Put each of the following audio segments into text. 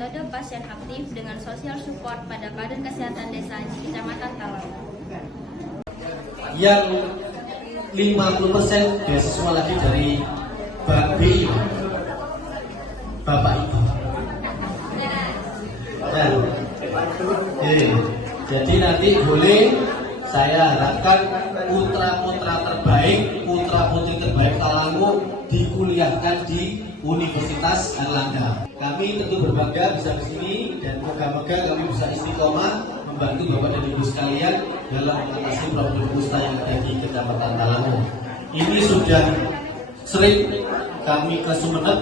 metode pasien aktif dengan sosial support pada kader kesehatan desa di Kecamatan Talang. Yang 50% beasiswa lagi dari BI, Bapak Ibu. Jadi nanti boleh, saya harapkan putra-putra terbaik, putra-putri terbaik Talango dikuliahkan di Universitas Airlangga. Kami tentu berbangga bisa ke sini dan moga-moga kami bisa istiqomah membantu Bapak dan Ibu sekalian dalam mengatasi problem kusta yang ada di Kecamatan Talango. Ini sudah sering kami ke Sumeneb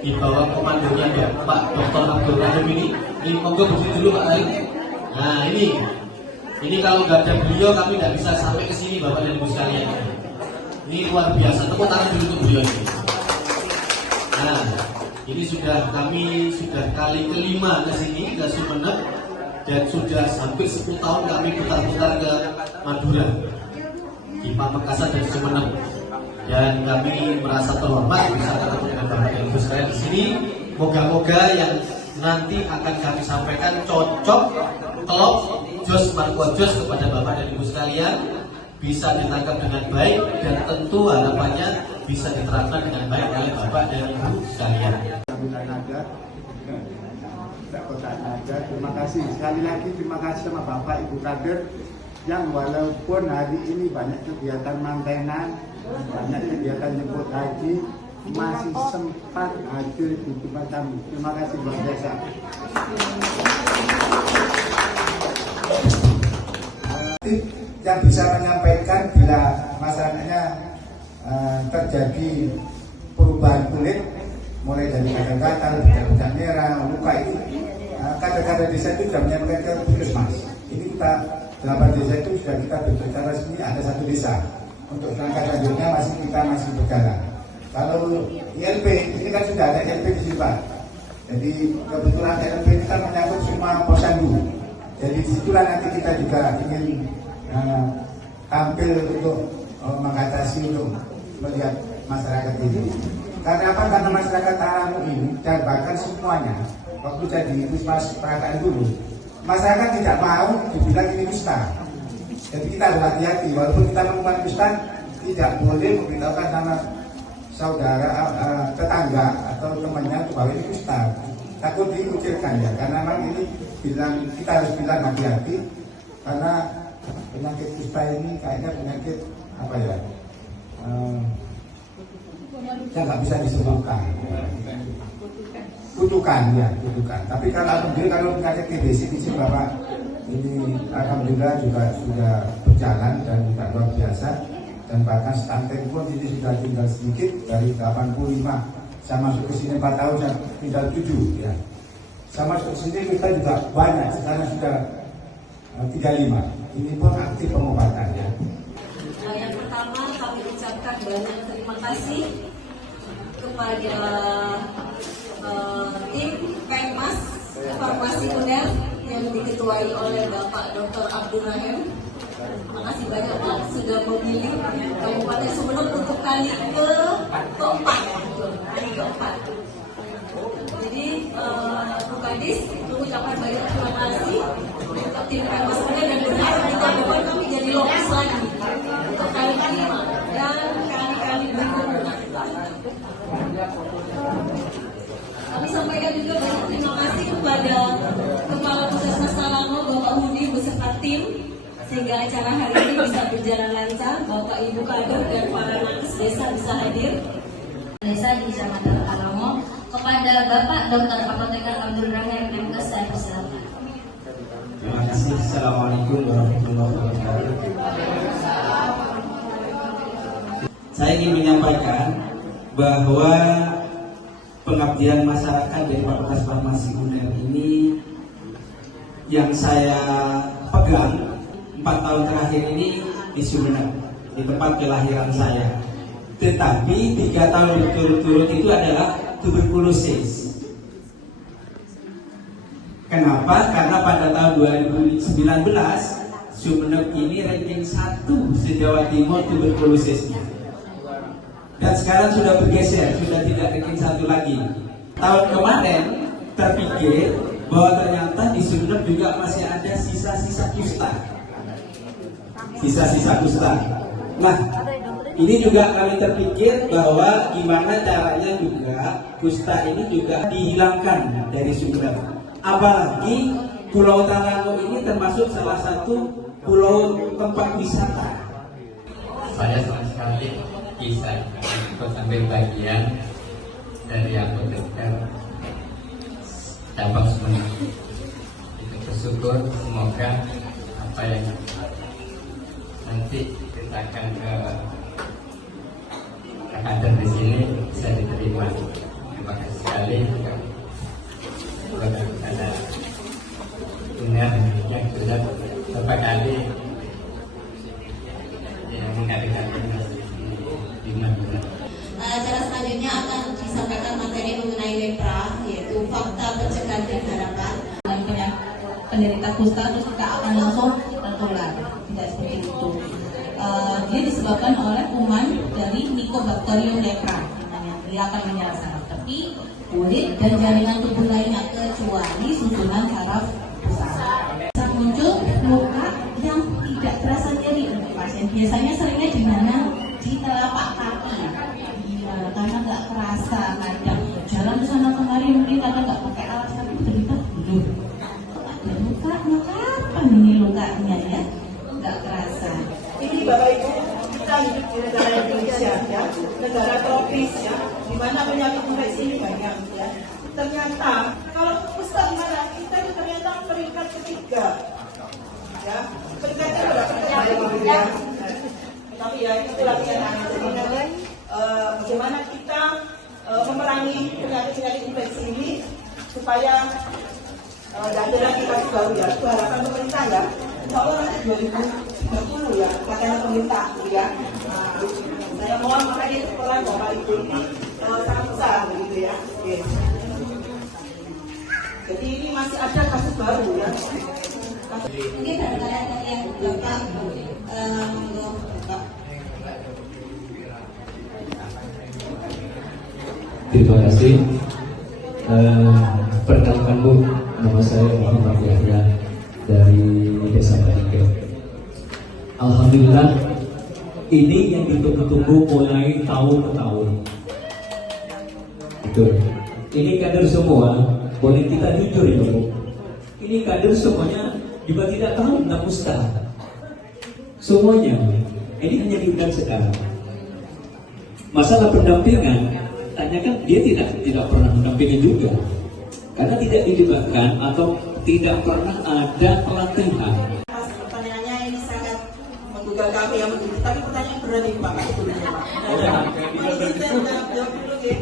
di bawah komandonya Pak Dr. Abdul Rahim ini monggo berdiri dulu Pak Rahim. Nah ini kalau nggak ada beliau kami nggak bisa sampai ke sini Bapak dan Ibu sekalian. Ini luar biasa. Tepuk tangan dulu untuk beliau ini. Nah, ini kami sudah kali kelima ke sini ke Sumeneb dan sudah hampir 10 tahun kami putar-putar ke Madura, di Pamekasan dan Sumeneb. Dan kami merasa terhormat bisa ketemu dengan Bapak dan Ibu sekalian di sini. Moga-moga yang nanti akan kami sampaikan cocok, klop, jos, marko jos kepada Bapak dan Ibu sekalian, bisa ditangkap dengan baik dan tentu harapannya bisa diterapkan dengan baik oleh Bapak dan Ibu sekalian. Terima kasih sekali lagi, terima kasih sama Bapak Ibu kader yang walaupun hari ini banyak kegiatan mantenan, banyak kegiatan jemput haji, masih sempat hadir di tempat kami. Terima kasih luar biasa. Yang bisa menyampaikan bila masyarakatnya terjadi perubahan kulit, mulai dari gatal-gatal, berdarah merah, luka itu, kader-kader desa itu sudah menyampaikan ke puskesmas. Ini kita 8 desa itu sudah kita berbicara resmi, ada 1 desa. Untuk langkah selanjutnya masih berjalan. Kalau ILP ini kan sudah ada ILP di sini Pak. Jadi kebetulan ILP kita menyangkut semua posyandu. Jadi disitulah nanti kita juga ingin tampil untuk mengatasi, untuk melihat masyarakat ini. Karena apa? Karena masyarakat Talango ini dan bahkan semuanya waktu jadi Puskesmas Perakaan dulu, masyarakat tidak mau dibilang ini kusta. Jadi kita harus hati-hati, walaupun kita melakukan kusta, tidak boleh memberitahukan nama saudara, tetangga atau temannya bahwa ini kusta. Takut dikucilkan ya, karena memang ini kita harus bilang hati-hati, karena penyakit kusta ini kayaknya penyakit apa ya? Saya nggak bisa disembuhkan. Kutukan ya, kutukan. Tapi kalau alhamdulillah kalau penyakit TBC di sini Bapak ini alhamdulillah juga sudah berjalan dan juga luar biasa, dan bahkan stunting pun ini sudah tinggal sedikit dari 85. Saya masuk ke sini 4 tahun, saya tinggal 7 ya. Saya masuk ke sini kita juga banyak, sekarang sudah 35. Ini pun aktif pengobatan ya. Yang pertama kami ucapkan banyak terima kasih kepada tim Pemmas Farmasi UNER yang diketuai oleh Bapak Dr. Abdul Rahim. Terima kasih banyak Pak sudah memilih Kabupaten Sumeneb untuk kali keempat. Jadi Bu Kadis mengucapkan banyak terima kasih untuk tim Pemmas UNER dan benar di tahun depan kami jadi lokus lagi untuk kali kelima dan kali-kali berikutnya. Kami sampaikan juga banyak terima kasih kepada Kepala Puskesmas Talango Bapak Hudi beserta tim sehingga acara hari ini bisa berjalan lancar. Bapak Ibu kader dan para nakes desa bisa hadir. Desa di Kecamatan Talango, kepada Bapak Dr. Apoteker Abdul Rahim MKes saya persilakan. Terima kasih. Assalamualaikum warahmatullahi wabarakatuh. Saya ingin menyampaikan bahwa pengabdian masyarakat dari Fakultas Farmasi UNER ini yang saya pegang 4 tahun terakhir ini di Sumeneb, di tempat kelahiran saya. Tetapi 3 tahun berturut-turut itu adalah tuberkulosis. Kenapa? Karena pada tahun 2019 Sumeneb ini ranking 1 se-Jawa Timur tuberkulosisnya. Dan sekarang sudah bergeser, sudah tidak ranking 1 lagi. Tahun kemarin terpikir bahwa ternyata di Sumeneb juga masih ada sisa-sisa kusta. Sisa-sisa kusta. Nah, ini juga kami terpikir bahwa gimana caranya juga kusta ini juga dihilangkan dari Sumeneb. Apalagi Pulau Talango ini termasuk salah satu pulau tempat wisata. Saya sama sekali bisa ikut ambil bagian dari apoteker cabang Sumeneb. Itu bersyukur, semoga apa yang nanti kita akan ke kader di sini bisa diterima. Terima kasih sekali kepada yang sudah beberapa kali yang mengadakan di mana. Acara selanjutnya akan disampaikan materi mengenai lepra, yaitu fakta pencegahan dan harapan. Dan penderita kusta terus kita akan langsung tertular, tidak seperti itu. Dia disebabkan oleh kuman dari Mycobacterium lepra. Dia akan menyerang saraf tepi, kulit, dan jaringan tubuh lainnya kecuali susunan saraf pusat. Saat muncul luka yang tidak terasa nyeri untuk pasien. Biasanya seringnya di mana? Di telapak kaki. Karena nggak kerasa, kadang jalan ke sana kemari mungkin kadang nggak pakai alas, tapi berita belum. Kok ada lukanya? Kapan ini lukanya ya? Nggak kerasa. Ini Bapak Ibu, kita hidup di negara Indonesia ya, negara tropis ya, di mana penyakit infeksi ini banyak ya. Ternyata kalau kusta di mana kita itu ternyata peringkat ketiga ya, peringkatnya berapa ya? Tapi ya itu latihan anak sebenarnya. Bagaimana kita memerangi penyakit infeksi ini supaya tidak ada lagi kasus baru ya. Itu harapan pemerintah ya. Insya Allah nanti 2030 ya, katanya pemerintah ya. Nah, saya mohon makanya sekolah Bapak Ibu ini sangat besar begitu ya. Oke. Jadi ini masih ada kasus baru ya. Mungkin barangkali ada yang Bapak untuk Bapak. Terima kasih. Perkenalkan Bu, nama saya Muhammad Yahya dari Desa Padingke. Alhamdulillah, ini yang ditunggu-tunggu mulai tahun ke tahun. Itu, ini kader semua, boleh kita jujur ya Bu. Ini kader semuanya juga tidak tahu tentang ustaz. Semuanya, ini hanya diundang sekarang. Masalah pendampingan, tanyakan dia tidak pernah mendampingi juga, karena tidak dilibatkan atau tidak pernah ada pelatihan. Pertanyaannya ini sangat menggugah kami yang menggigit, tapi pertanyaan berat ini Pak. Jawab dulu ya.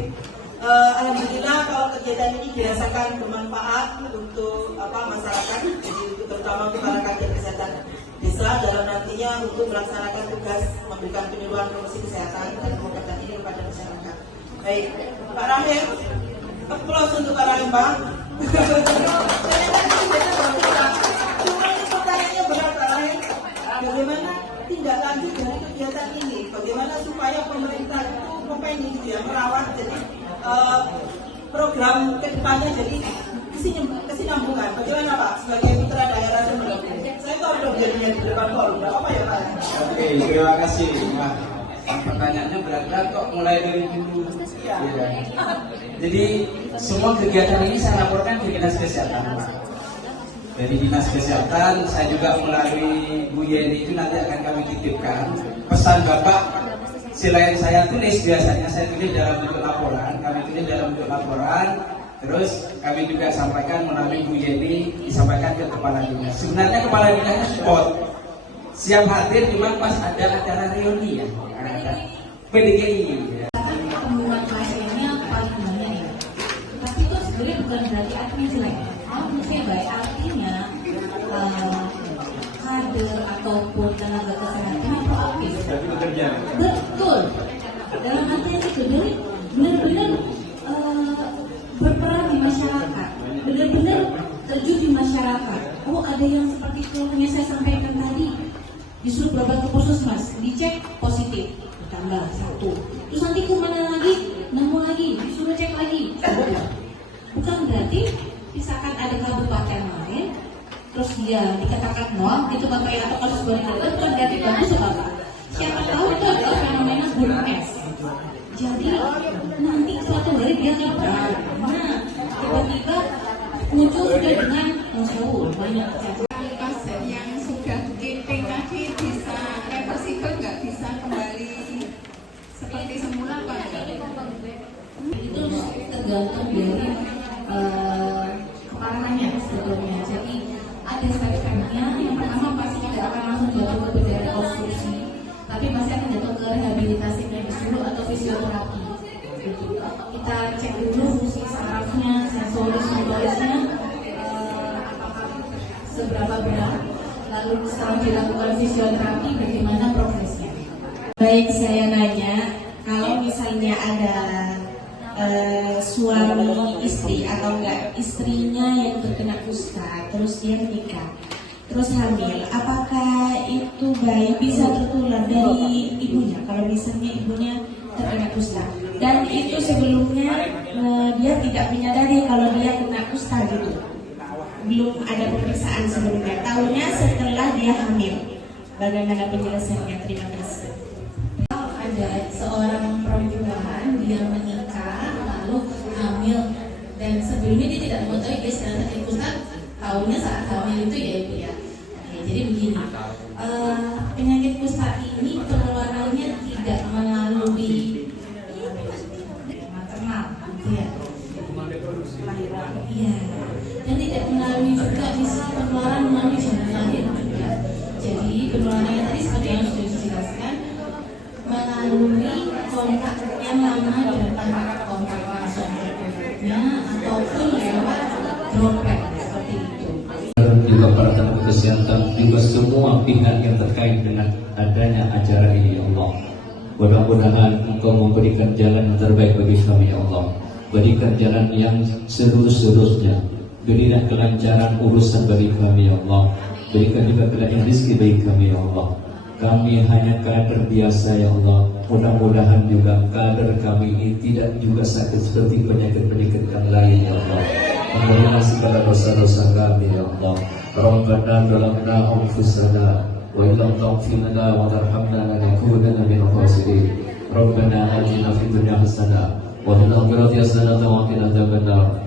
Alhamdulillah kalau kegiatan ini dirasakan bermanfaat untuk masyarakat, jadi terutama untuk para kader kesehatan desa dalam nantinya untuk melaksanakan tugas memberikan penyuluhan promosi kesehatan dan pengobatan ini kepada masyarakat. Baik, Pak Rahim, applause untuk Pak Rahim, Pak. Cuma ini pertanyaannya berat, Pak Rahim. Bagaimana tindak lanjut dari kegiatan ini? Bagaimana supaya pemerintah itu mempengi gitu ya, merawat jadi program kedepannya jadi kesinambungan. Bagaimana Pak sebagai putra daerah Sumeneb? Saya tahu udah jadinya di depan forum, apa ya Pak? Oke, terima kasih. Wah, pertanyaannya berat-berat kok mulai dari dulu. Ya. Jadi semua kegiatan ini saya laporkan di Dinas Kesehatan, Pak. Dari Dinas Kesehatan, saya juga melalui Bu Yeni itu nanti akan kami titipkan pesan Bapak. Selain saya tulis, biasanya saya tulis dalam bentuk laporan, kami tulis dalam bentuk laporan, terus kami juga sampaikan melalui Bu Yeni, disampaikan ke Kepala Dinas. Sebenarnya Kepala Dinasnya support, siap hadir, cuma pas ada acara reuni ya, ada PDGI. Ya. Pembunuhan pasiennya paling banyak ya. Tapi itu sebenarnya bukan berarti artinya jelek. Maksudnya baik, artinya kader ataupun tenaga kesehatan proaktif. Betul. Dalam artian itu jadi benar-benar berperan di masyarakat, benar-benar terjun di masyarakat. Oh ada yang seperti keluarnya saya sampaikan tadi, disuruh berobat ke puskesmas, dicek positif, tambah 1. Terus nanti kemana lagi? Nemu lagi, disuruh cek lagi. Bukan berarti misalkan ada kabupaten lain, terus dia dikatakan nol, gitu Bapak ya, atau kalau sebaliknya itu bukan berarti bagus ya Bapak. Siapa tahu itu adalah fenomena gunung es. Jadi nanti suatu hari dia nyebrang. Nah, tiba-tiba muncul sudah dengan musuh banyak pasien yang sudah kiping tadi bisa reversible, nggak bisa kembali seperti semula Pak? Itu tergantung dari keparangannya sebetulnya. Jadi ada step-stepnya. Yang pertama pasti tidak akan langsung jatuh ke beda rekonstruksi, tapi pasti akan jatuh ke rehabilitasi medis dulu atau fisioterapi. Gitu. Kita cek dulu fungsi sarafnya, sensoris motorisnya, apakah seberapa berat. Lalu setelah dilakukan fisioterapi, bagaimana progresnya? Baik, saya nanya, kalau misalnya ada suami istri atau enggak istrinya yang terkena kusta, terus dia menikah, terus hamil, apakah itu bayi bisa tertular dari ibunya kalau misalnya ibunya terkena kusta? Dan itu sebelumnya dia tidak menyadari kalau dia kena kusta gitu, belum ada pemeriksaan sebelumnya, tahunya setelah dia hamil. Bagaimana penjelasannya? Terima kasih. Ada seorang perempuan dia menikah lalu hamil dan sebelumnya dia tidak mengetahui dia sedang sakit kusta, tahunya saat hamil itu ya ibu ya. Oke, jadi begini, penyakit kusta ini penularannya tidak melalui maternal, gitu ya. Iya, dan tidak melalui juga bisa penularan melalui jalan lahir juga. Jadi penularannya tadi seperti yang sudah dijelaskan melalui kontak yang lama dengan kontak langsung berikutnya ataupun lewat droplet seperti itu. Juga para tenaga kesehatan, juga semua pihak yang terkait dengan adanya acara ini ya Allah. Mudah-mudahan Engkau memberikan jalan yang terbaik bagi kami ya Allah. Berikan jalan yang selurus-lurusnya. Berikan kelancaran urusan bagi kami ya Allah. Berikan juga kelancaran rezeki bagi kami ya Allah. Kami hanya kader biasa ya Allah. Mudah-mudahan juga kader kami ini tidak juga sakit seperti penyakit-penyakit yang lain ya Allah. Ampunilah segala dosa-dosa kami ya Allah. Rabbana zalamna anfusana wa illam taghfir lana wa tarhamna lanakunanna minal khasirin. Rabbana atina fid dunya hasanah wa fil akhirati hasanah wa qina adzabannar.